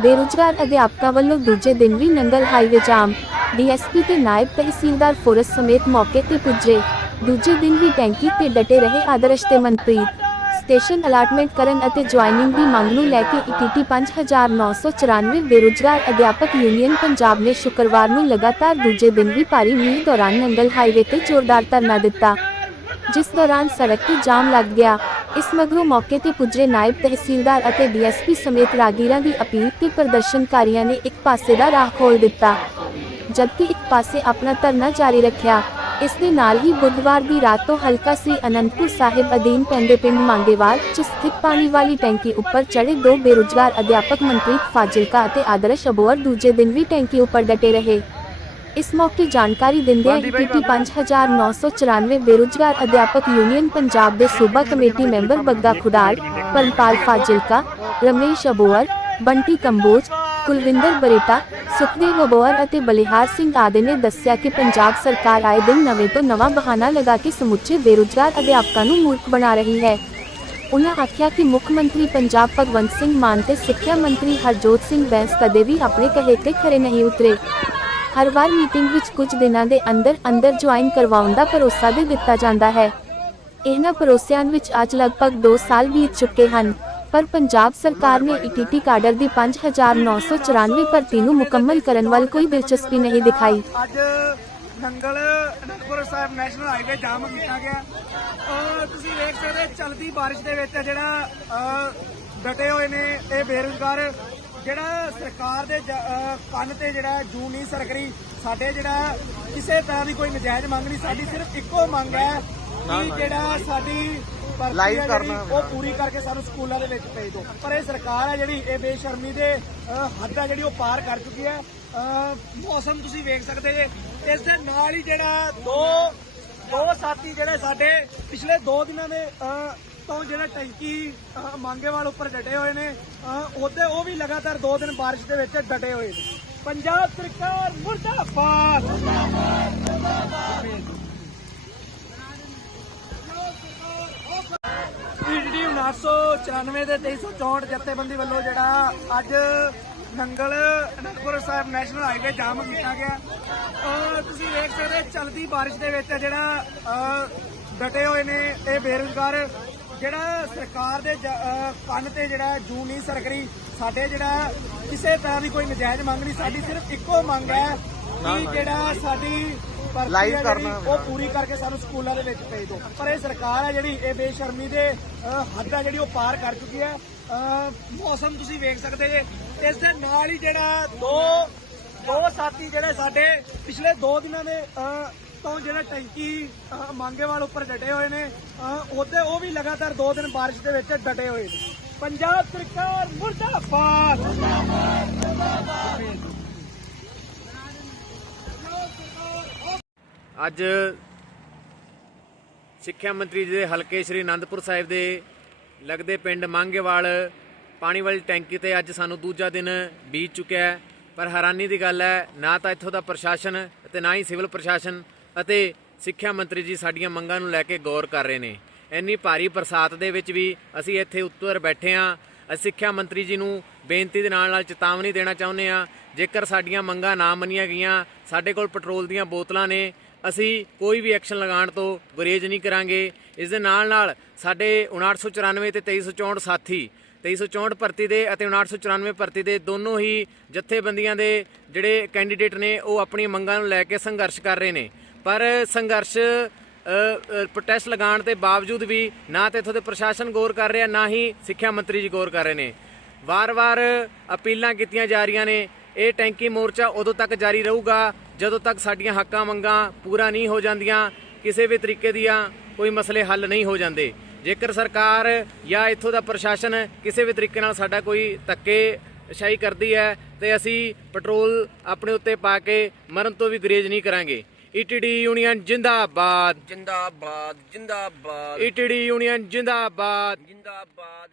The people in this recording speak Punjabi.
ਬੇਰੁਜ਼ਗਾਰ ਅਧਿਆਪਕਾਂ ਵੱਲੋਂ ਦੂਜੇ ਦਿਨ ਵੀ ਨੰਗਲ ਹਾਈਵੇ ਜਾਮ। ਡੀਐਸਪੀ ਤੇ ਨਾਇਬ ਤਹਿਸੀਲਦਾਰ ਫੋਰਸ ਸਮੇਤ ਮੌਕੇ ਤੇ ਪੁੱਜੇ। ਦੂਜੇ ਦਿਨ ਵੀ ਟੈਂਕੀ ਤੇ ਡਟੇ ਰਹੇ ਆਦਰਸ਼ ਤੇ ਮਨਪ੍ਰੀਤ। ਸਟੇਸ਼ਨ ਅਲਾਟਮੈਂਟ ਕਰਨ ਅਤੇ ਜੁਆਇਨਿੰਗ ਦੀ ਮੰਗ ਨੂੰ ਲੈ ਕੇ ਇਟੀਟੀ 5994 ਬੇਰੁਜ਼ਗਾਰ ਅਧਿਆਪਕ ਯੂਨੀਅਨ ਪੰਜਾਬ ਨੇ ਸ਼ੁੱਕਰਵਾਰ ਨੂੰ ਲਗਾਤਾਰ ਦੂਜੇ ਦਿਨ ਵੀ ਭਾਰੀ ਮੀਂਹ ਦੌਰਾਨ ਨੰਗਲ ਹਾਈਵੇ ਤੇ ਜ਼ੋਰਦਾਰ ਧਰਨਾ ਦਿੱਤਾ। ਜਿਸ ਦੌਰਾਨ ਸੜਕ ਤੇ ਜਾਮ ਲੱਗ ਗਿਆ। ਇਸ ਮਗਰੋਂ ਮੌਕੇ ਤੇ ਪੁੱਜੇ ਨਾਇਬ ਤਹਿਸੀਲਦਾਰ ਅਤੇ ਡੀਐਸਪੀ ਸਮੇਤ ਰਾਗੀਰਾਂ ਦੀ ਅਪੀਲ ਤੇ ਪ੍ਰਦਰਸ਼ਨਕਾਰੀਆਂ ਨੇ ਇੱਕ ਪਾਸੇ ਦਾ ਰਾਹ ਖੋਲ ਦਿੱਤਾ, ਜਦਕਿ ਇੱਕ ਪਾਸੇ ਆਪਣਾ ਧਰਨਾ ਜਾਰੀ ਰੱਖਿਆ। ਇਸ ਦੇ ਨਾਲ ਹੀ ਬੁੱਧਵਾਰ ਦੀ ਰਾਤ ਤੋਂ ਹਲਕਾ ਸ੍ਰੀ ਅਨੰਦਪੁਰ ਸਾਹਿਬ ਅਧੀਨ ਪੈਂਦੇ ਪਿੰਡ ਮੰਗੇਵਾਲ ਚ ਸਥਿਤ ਪਾਣੀ ਵਾਲੀ ਟੈਂਕੀ ਉੱਪਰ ਚੜੇ ਦੋ ਬੇਰੁਜ਼ਗਾਰ ਅਧਿਆਪਕ ਮਨਪ੍ਰੀਤ ਫਾਜ਼ਿਲਕਾ ਅਤੇ ਆਦਰਸ਼ ਅਬੋਹਰ ਦੂਜੇ ਦਿਨ ਵੀ ਟੈਂਕੀ ਉੱਪਰ ਡਟੇ ਰਹੇ। ਇਸ ਮੌਕੇ ਜਾਣਕਾਰੀ ਦਿੰਦਿਆਂ ਈਟੀਟੀ 5994 ਬੇਰੁਜ਼ਗਾਰ ਅਧਿਆਪਕ ਯੂਨੀਅਨ ਪੰਜਾਬ ਦੇ ਸੂਬਾ ਕਮੇਟੀ ਮੈਂਬਰ ਬੱਗਾ ਖੁਡਾਰ ਪਰਮਪਾਲ ਫਾਜ਼ਿਲਕਾ ਰਮੇਸ਼ ਅਬੋਹਰ ਬੰਟੀ ਕੰਬੋਜ ਕੁਲਵਿੰਦਰ ਬਰੇਟਾ ਸੁਖਦੇਵ ਅਬੋਹਰ ਅਤੇ ਬਲਿਹਾਰ ਸਿੰਘ ਆਦਿ ਨੇ ਦੱਸਿਆ ਕਿ ਪੰਜਾਬ ਸਰਕਾਰ ਆਏ ਦਿਨ ਨਵੇਂ ਤੋਂ ਨਵਾਂ ਬਹਾਨਾ ਲਗਾ ਕੇ ਸਮੁੱਚੇ ਬੇਰੁਜ਼ਗਾਰ ਅਧਿਆਪਕਾਂ ਨੂੰ ਮੂਰਖ ਬਣਾ ਰਹੀ ਹੈ। ਉਨ੍ਹਾਂ ਆਖਿਆ ਕਿ ਮੁੱਖ ਮੰਤਰੀ ਪੰਜਾਬ ਭਗਵੰਤ ਸਿੰਘ ਮਾਨ ਤੇ ਸਿੱਖਿਆ ਮੰਤਰੀ ਹਰਜੋਤ ਸਿੰਘ ਬੈਂਸ ਕਦੇ ਵੀ ਆਪਣੇ ਕਹੇ ਤੇ ਖਰੇ ਨਹੀਂ ਉਤਰੇ। ਹਰ ਵਾਰ ਮੀਟਿੰਗ ਵਿੱਚ ਕੁਝ ਦਿਨਾਂ ਦੇ ਅੰਦਰ ਅੰਦਰ ਜੁਆਇਨ ਕਰਵਾਉਣ ਦਾ ਭਰੋਸਾ ਦੇ ਦਿੱਤਾ ਜਾਂਦਾ ਹੈ। ਇਹਨਾਂ ਭਰੋਸਿਆਂ ਵਿੱਚ ਅੱਜ ਲਗਭਗ 2 ਸਾਲ ਬੀਤ ਚੁੱਕੇ ਹਨ, ਪਰ ਪੰਜਾਬ ਸਰਕਾਰ ਨੇ ਈਟੀਟੀ ਕਾਡਰ ਦੀ 5994 ਭਰਤੀ ਨੂੰ ਮੁਕੰਮਲ ਕਰਨ ਵੱਲ ਕੋਈ ਦਿਲਚਸਪੀ ਨਹੀਂ ਦਿਖਾਈ। ਅੱਜ Nangal Anandpur Sahib national highway jam ਕੀਤਾ ਗਿਆ। ਅਹ ਤੁਸੀਂ ਵੇਖ ਸਕਦੇ ਚਲਦੀ ਬਾਰਿਸ਼ ਦੇ ਵਿੱਚ ਜਿਹੜਾ ਡਟੇ ਹੋਏ ਨੇ, ਇਹ ਬੇਰੁਜ਼ਗਾਰ ਜਿਹੜਾ ਸਰਕਾਰ ਦੇ ਕੰਨ ਤੇ ਜਿਹੜਾ ਜੂ ਨਹੀਂ ਸਰਕਰੀ ਸਾਡੇ ਜਿਹੜਾ ਕਿਸੇ ਤਰ੍ਹਾਂ ਦੀ ਕੋਈ ਨਜਾਇਜ਼ ਮੰਗ ਨਹੀਂ ਸਾਡੀ ਸਿਰਫ ਇੱਕੋ ਮੰਗ ਹੈ ਕਿ ਜਿਹੜਾ ਸਾਡੀ ਹੈ ਕਰਨਾ। ਉਹ ਪੂਰੀ ਕਰਕੇ ਸਾਨੂੰ ਸਕੂਲਾਂ ਦੇ ਵਿੱਚ ਭੇਜ ਦਿਓ। ਪਰ ਇਹ ਸਰਕਾਰ ਹੈ ਜਿਹੜੀ ਇਹ ਬੇਸ਼ਰਮੀ ਦੇ ਹੱਦ ਹੈ ਜਿਹੜੀ ਉਹ ਪਾਰ ਕਰ ਚੁੱਕੀ ਹੈ। ਮੌਸਮ ਤੁਸੀਂ ਵੇਖ ਸਕਦੇ ਜੇ ਇਸ ਦੇ ਨਾਲ ਹੀ ਜਿਹੜਾ ਦੋ ਦੋ ਸਾਥੀ ਜਿਹੜੇ ਸਾਡੇ ਪਿਛਲੇ 2 ਦਿਨਾਂ ਦੇ ਤੋਂ ਜਿਹੜਾ ਟੈਂਕੀ ਅਹ, ਮੰਗੇਵਾਲ ਉੱਪਰ ਡਟੇ ਹੋਏ ਨੇ ਅਹ, ਉਹਦੇ ਉਹ ਵੀ ਲਗਾਤਾਰ 2 ਦਿਨ ਬਾਰਿਸ਼ ਦੇ ਵਿੱਚ ਡਟੇ ਹੋਏ ਨੇ। ਪੰਜਾਬ ਸਰਕਾਰ ਮੁਰਦਾਬਾਦ! ਈਡੀ 994 ਦੇ 2364 ਜਥੇਬੰਦੀ ਵੱਲੋਂ ਜਿਹੜਾ ਅੱਜ Nangal Anandpur Sahib national highway jam ਕੀਤਾ ਗਿਆ। ਤੁਸੀਂ ਵੇਖ ਸਕਦੇ ਚਲਦੀ ਬਾਰਿਸ਼ ਦੇ ਵਿੱਚ ਜਿਹੜਾ ਡਟੇ ਹੋਏ ਨੇ ਇਹ ਬੇਰੁਜ਼ਗਾਰ ਜਿਹੜਾ ਸਰਕਾਰ ਦੇ ਕੰਨ ਤੇ ਜਿਹੜਾ ਜੂ ਨਹੀਂ ਸਰਕਰੀ ਸਾਡੇ ਜਿਹੜਾ ਕਿਸੇ ਤਰ੍ਹਾਂ ਦੀ ਕੋਈ ਨਜਾਇਜ਼ ਮੰਗ ਨਹੀਂ ਸਾਡੀ ਸਿਰਫ ਇੱਕੋ ਮੰਗ ਹੈ ਕਿ ਜਿਹੜਾ ਸਾਡੀ ਜਿਹੜੀ, ਕਰਨਾ। ਉਹ ਪੂਰੀ ਕਰਕੇ ਸਾਨੂੰ ਸਕੂਲਾਂ ਦੇ ਵਿੱਚ ਭੇਜ ਦਿਓ। ਪਰ ਇਹ ਸਰਕਾਰ ਹੈ ਜਿਹੜੀ ਇਹ ਬੇਸ਼ਰਮੀ ਦੇ ਹੱਦ ਹੈ ਜਿਹੜੀ ਉਹ ਪਾਰ ਕਰ ਚੁੱਕੀ ਹੈ। ਮੌਸਮ ਤੁਸੀਂ ਵੇਖ ਸਕਦੇ ਜੇ ਇਸ ਦੇ ਨਾਲ ਹੀ ਜਿਹੜਾ ਦੋ ਦੋ ਸਾਥੀ ਜਿਹੜੇ ਸਾਡੇ ਪਿਛਲੇ 2 ਦਿਨਾਂ ਦੇ ਤੋਂ ਜਿਹੜਾ ਟੈਂਕੀ ਅਹ, ਮੰਗੇਵਾਲ ਉੱਪਰ ਡਟੇ ਹੋਏ ਨੇ ਉਹਦੇ ਉਹ ਵੀ ਲਗਾਤਾਰ 2 ਦਿਨ ਬਾਰਿਸ਼ ਦੇ ਵਿੱਚ ਡਟੇ ਹੋਏ ਨੇ। ਪੰਜਾਬ ਸਰਕਾਰ ਮੁਰਦਾਬਾਦ। ਅੱਜ ਸਿੱਖਿਆ ਮੰਤਰੀ ਜੀ ਦੇ ਹਲਕੇ ਸ਼੍ਰੀ ਅਨੰਦਪੁਰ ਸਾਹਿਬ ਦੇ ਲੱਗਦੇ ਪਿੰਡ ਮੰਗੇਵਾਲ ਪਾਣੀ ਵਾਲੀ ਟੈਂਕੀ ਤੇ ਅੱਜ ਸਾਨੂੰ ਦੂਜਾ ਦਿਨ ਬੀਤ ਚੁੱਕਿਆ ਹੈ। ਪਰ ਹੈਰਾਨੀ ਦੀ ਗੱਲ ਹੈ ਨਾ ਤਾਂ ਇੱਥੋਂ ਦਾ ਪ੍ਰਸ਼ਾਸਨ ਤੇ ਨਾ ਹੀ ਸਿਵਲ ਪ੍ਰਸ਼ਾਸਨ ਅਤੇ ਸਿੱਖਿਆ ਮੰਤਰੀ ਜੀ ਸਾਡੀਆਂ ਮੰਗਾਂ ਨੂੰ ਲੈ ਕੇ ਗੌਰ ਕਰ ਰਹੇ ਨੇ। ਇੰਨੀ ਭਾਰੀ ਬਰਸਾਤ ਦੇ ਵਿੱਚ ਵੀ ਅਸੀਂ ਇੱਥੇ ਉੱਤਰ ਬੈਠੇ ਹਾਂ। ਅਸੀਂ ਸਿੱਖਿਆ ਮੰਤਰੀ ਜੀ ਨੂੰ ਬੇਨਤੀ ਦੇ ਨਾਲ ਨਾਲ ਚੇਤਾਵਨੀ ਦੇਣਾ ਚਾਹੁੰਦੇ ਹਾਂ। ਜੇਕਰ ਸਾਡੀਆਂ ਮੰਗਾਂ ਨਾ ਮੰਨੀਆਂ ਗਈਆਂ, ਸਾਡੇ ਕੋਲ ਪੈਟਰੋਲ ਦੀਆਂ ਬੋਤਲਾਂ ਨੇ। ਅਸੀਂ ਕੋਈ ਵੀ ਐਕਸ਼ਨ ਲਗਾਉਣ ਤੋਂ ਗੁਰੇਜ਼ ਨਹੀਂ ਕਰਾਂਗੇ। ਇਸ ਦੇ ਨਾਲ ਨਾਲ ਸਾਡੇ 5994 ਤੇ 2364 ਸਾਥੀ 2364 ਭਰਤੀ ਦੇ ਅਤੇ 5994 ਭਰਤੀ ਦੇ ਦੋਨੋਂ ਹੀ ਜਥੇਬੰਦੀਆਂ ਦੇ ਜਿਹੜੇ ਕੈਂਡੀਡੇਟ ਨੇ, ਉਹ ਆਪਣੀਆਂ ਮੰਗਾਂ ਨੂੰ ਲੈ ਕੇ ਸੰਘਰਸ਼ ਕਰ ਰਹੇ ਨੇ। ਪਰ ਸੰਘਰਸ਼ ਪ੍ਰੋਟੈਸਟ ਲਗਾਉਣ ਦੇ ਬਾਵਜੂਦ ਵੀ ਨਾ ਤੇ ਇੱਥੋਂ ਦੇ ਪ੍ਰਸ਼ਾਸਨ ਗੌਰ ਕਰ ਰਿਹਾ, ਨਾ ਹੀ ਸਿੱਖਿਆ ਮੰਤਰੀ ਜੀ ਗੌਰ ਕਰ ਰਹੇ ਨੇ। ਵਾਰ-ਵਾਰ ਅਪੀਲਾਂ ਕੀਤੀਆਂ ਜਾ ਰਹੀਆਂ ਨੇ, ਇਹ ਟੈਂਕੀ ਮੋਰਚਾ ਉਦੋਂ ਤੱਕ ਜਾਰੀ ਰਹੂਗਾ ਜਦੋਂ ਤੱਕ ਸਾਡੀਆਂ ਹੱਕਾਂ ਮੰਗਾਂ ਪੂਰਾ ਨਹੀਂ ਹੋ ਜਾਂਦੀਆਂ, ਕਿਸੇ ਵੀ ਤਰੀਕੇ ਦੀਆਂ ਕੋਈ ਮਸਲੇ ਹੱਲ ਨਹੀਂ ਹੋ ਜਾਂਦੇ। ਜੇਕਰ ਸਰਕਾਰ ਜਾਂ ਇੱਥੋਂ ਦਾ ਪ੍ਰਸ਼ਾਸਨ ਕਿਸੇ ਵੀ ਤਰੀਕੇ ਨਾਲ ਸਾਡਾ ਕੋਈ ਧੱਕੇ ਸ਼ਾਹੀ ਕਰਦੀ ਹੈ, ਤੇ ਅਸੀਂ ਪੈਟਰੋਲ ਆਪਣੇ ਉੱਤੇ ਪਾ ਕੇ ਮਰਨ ਤੋਂ ਵੀ ਗੁਰੇਜ਼ ਨਹੀਂ ਕਰਾਂਗੇ। ਈਟੀਡੀ ਯੂਨੀਅਨ ਜਿੰਦਾਬਾਦ। ਜਿੰਦਾਬਾਦ ਜਿੰਦਾਬਾਦ। ਈਟੀਡੀ ਯੂਨੀਅਨ ਜਿੰਦਾਬਾਦ। ਜਿੰਦਾਬਾਦ